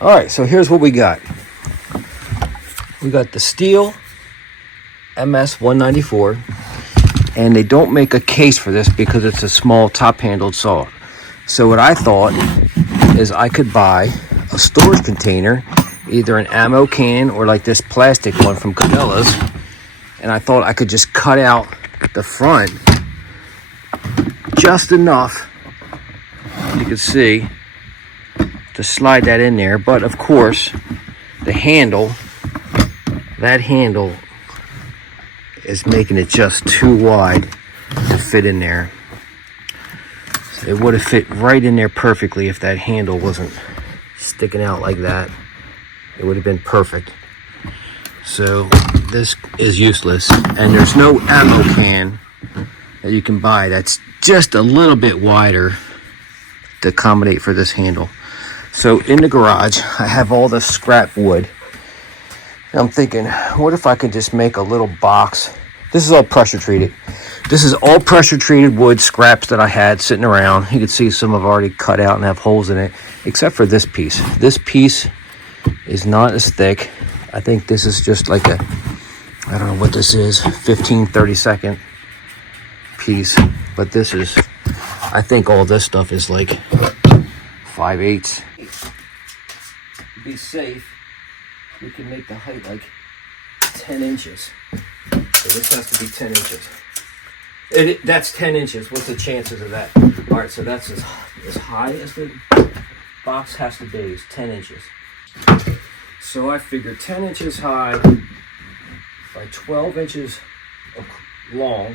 All right, so here's what we got. We got the STIHL MS 194, and they don't make a case for this because it's a small top-handled saw. So what I thought is I could buy a storage container, either an ammo can or like this plastic one from Cabela's, and I thought I could just cut out the front just enough, you can see, to slide that in there. But of course, the handle, that handle is making it just too wide to fit in there. So it would have fit right in there perfectly if that handle wasn't sticking out like that. It would have been perfect. So this is useless, and there's no ammo can that you can buy that's just a little bit wider to accommodate for this handle. So in the garage, I have all this scrap wood. And I'm thinking, what if I could just make a little box? This is all pressure treated. This is all pressure treated wood scraps that I had sitting around. You can see some have already cut out and have holes in it, except for this piece. This piece is not as thick. I think this is just like a, I don't know what this is, 15-30 piece. But this is, I think all this stuff is like 5/8. To be safe, we can make the height like 10 inches. So this has to be 10 inches. That's 10 inches. What's the chances of that? All right, so that's as high as the box has to be, is 10 inches. So I figured 10 inches high by 12 inches long.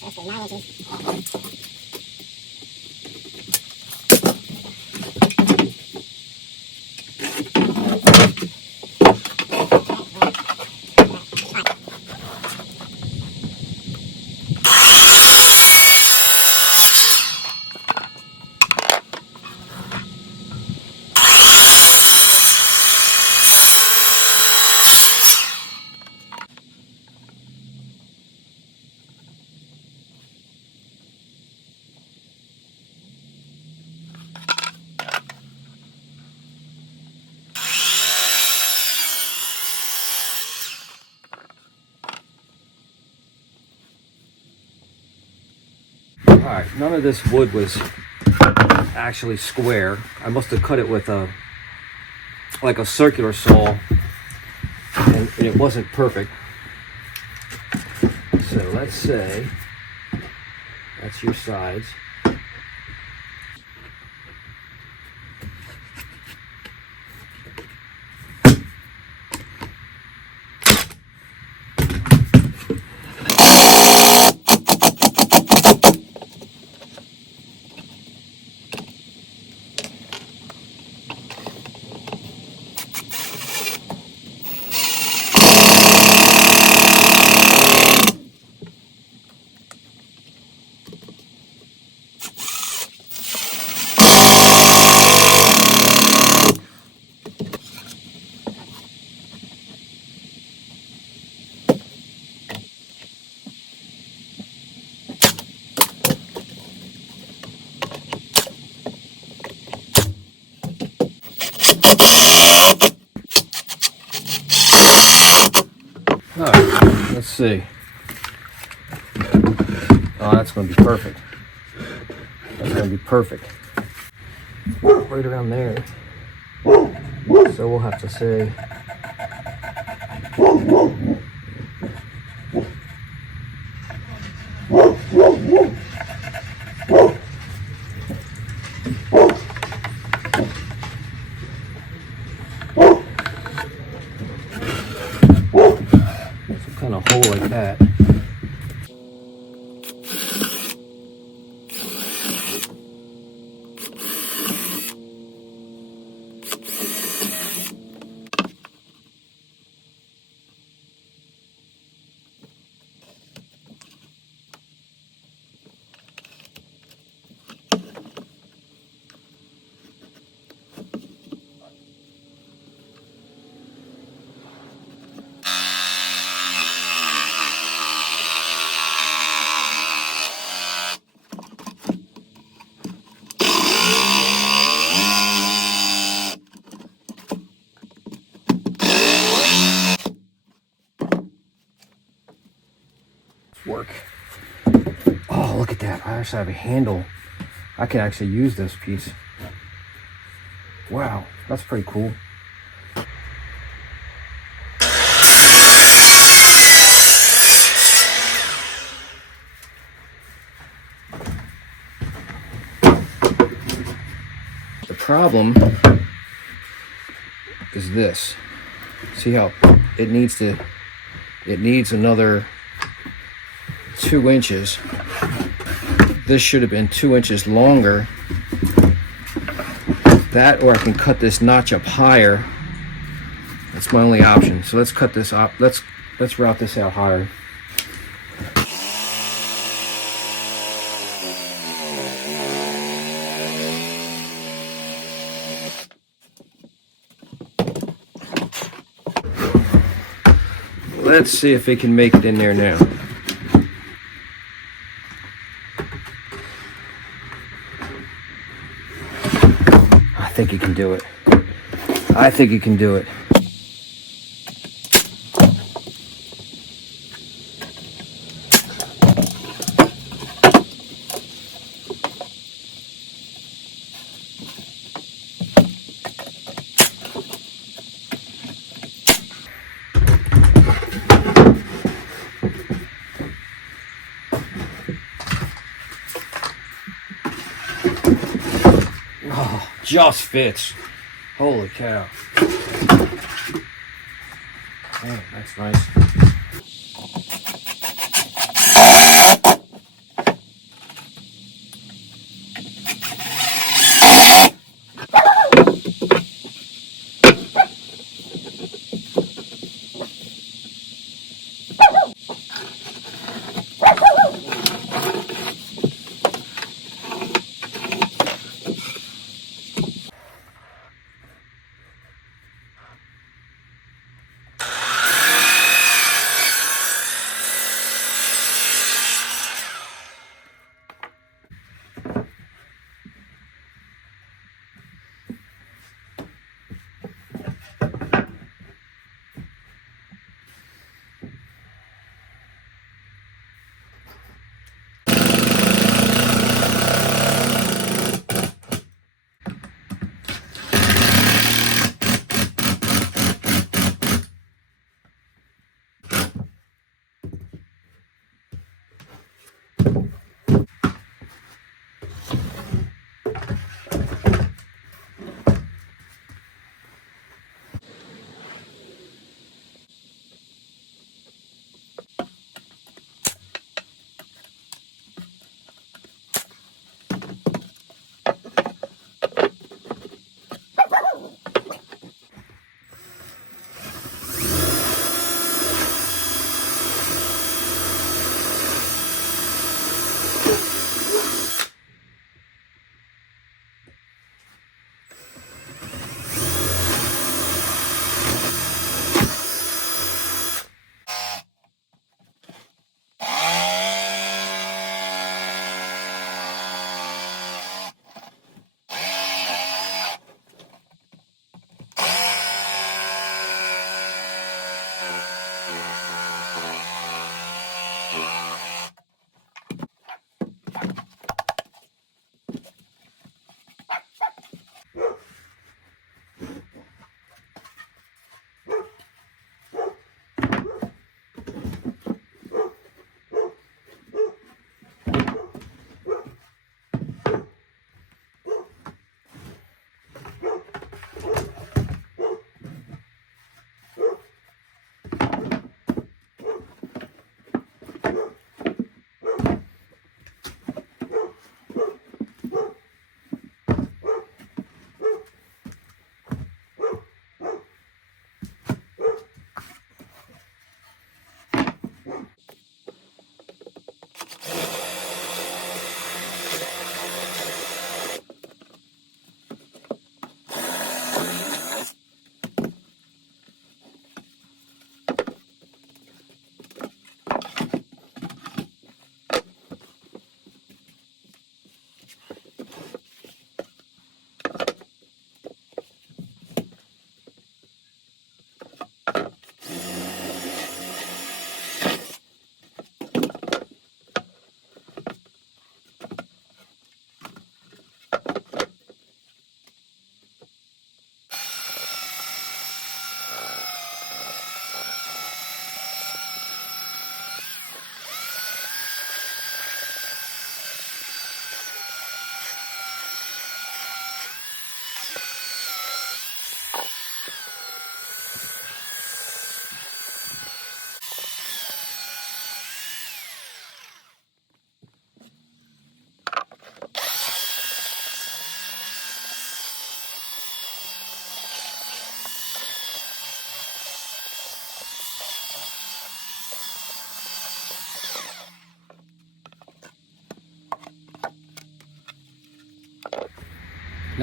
That's 9 inches. Alright, none of this wood was actually square. I must have cut it with like a circular saw, and it wasn't perfect. So let's say that's your sides. Alright, let's see. Oh, that's going to be perfect. That's going to be perfect. Right around there. So we'll have to say some kind of hole like that. actually have a handle. I can actually use this piece. Wow, that's pretty cool. The problem is this. See how it needs another 2 inches. This should have been 2 inches longer. That, or I can cut this notch up higher. That's my only option. So let's cut this up. Let's route this out higher. Let's see if it can make it in there now. I think you can do it. I think you can do it. Oh, just fits. Holy cow. Oh, that's nice.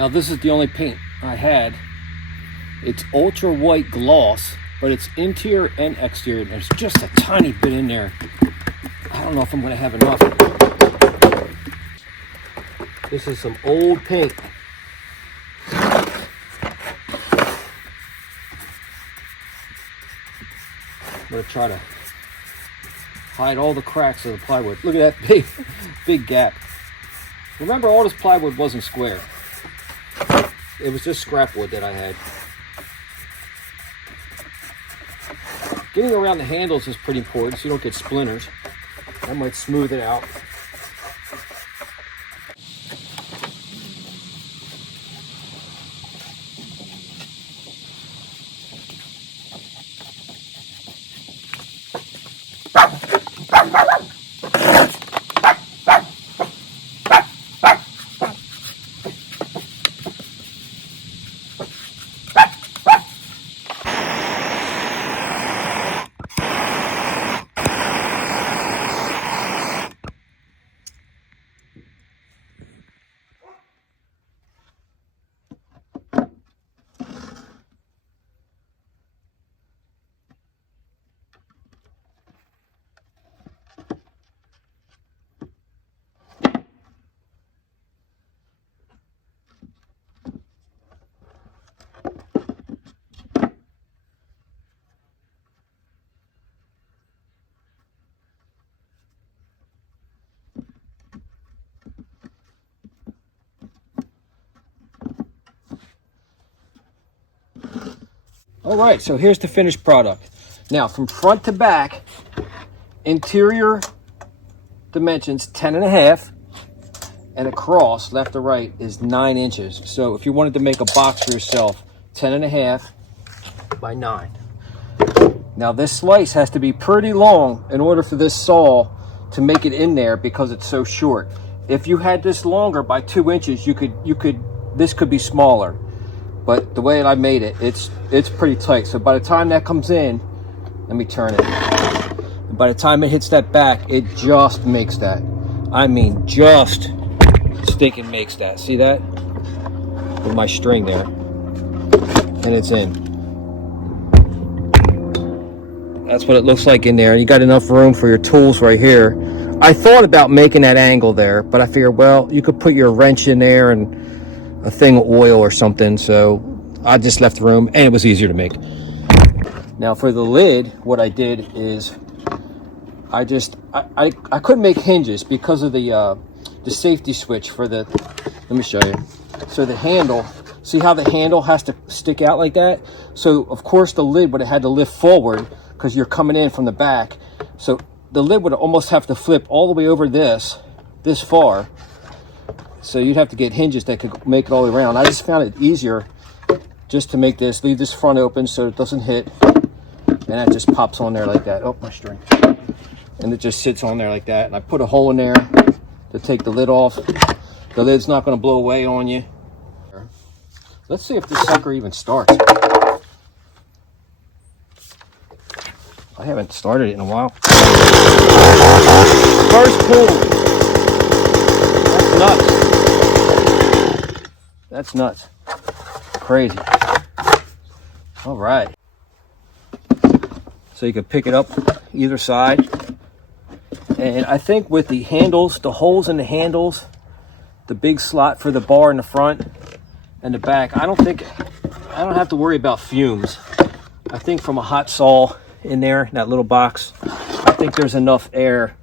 Now this is the only paint I had. It's ultra white gloss, but it's interior and exterior. There's just a tiny bit in there. I don't know if I'm gonna have enough. This is some old paint. I'm gonna try to hide all the cracks of the plywood. Look at that big gap. Remember, all this plywood wasn't square. It was just scrap wood that I had. Getting around the handles is pretty important so you don't get splinters. That might smooth it out. All right, so here's the finished product. Now, from front to back, interior dimensions 10.5, and across left to right is 9 inches. So if you wanted to make a box for yourself, 10.5 by 9. Now this slice has to be pretty long in order for this saw to make it in there because it's so short. If you had this longer by 2 inches, this could be smaller. But the way I made it, it's pretty tight. So by the time that comes in, let me turn it. And by the time it hits that back, it just makes that. I mean, just stinking makes that. See that? With my string there. And it's in. That's what it looks like in there. You got enough room for your tools right here. I thought about making that angle there, but I figured, well, you could put your wrench in there and a thing of oil or something, so I just left the room and it was easier to make. Now for the lid, what I did is I couldn't make hinges because of the safety switch for the, let me show you. So the handle, see how the handle has to stick out like that? So of course the lid would have had to lift forward because you're coming in from the back. So the lid would almost have to flip all the way over this far. So you'd have to get hinges that could make it all the way around. I just found it easier just to make this, leave this front open so it doesn't hit. And that just pops on there like that. Oh, my string. And it just sits on there like that. And I put a hole in there to take the lid off. The lid's not going to blow away on you. Let's see if this sucker even starts. I haven't started it in a while. First pull. That's nuts. That's nuts. Crazy. All right. So you can pick it up either side. And I think with the handles, the holes in the handles, the big slot for the bar in the front and the back, I don't have to worry about fumes. I think from a hot saw in there, that little box, I think there's enough air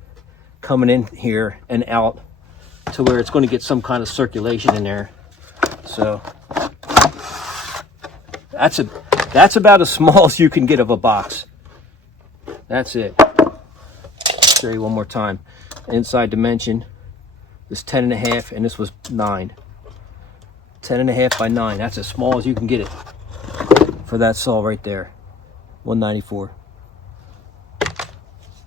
coming in here and out to where it's going to get some kind of circulation in there. So that's about as small as you can get of a box. That's it. Show you one more time. Inside dimension, this 10.5, and this was 9. 10.5 by 9. That's as small as you can get it for that saw right there. 194.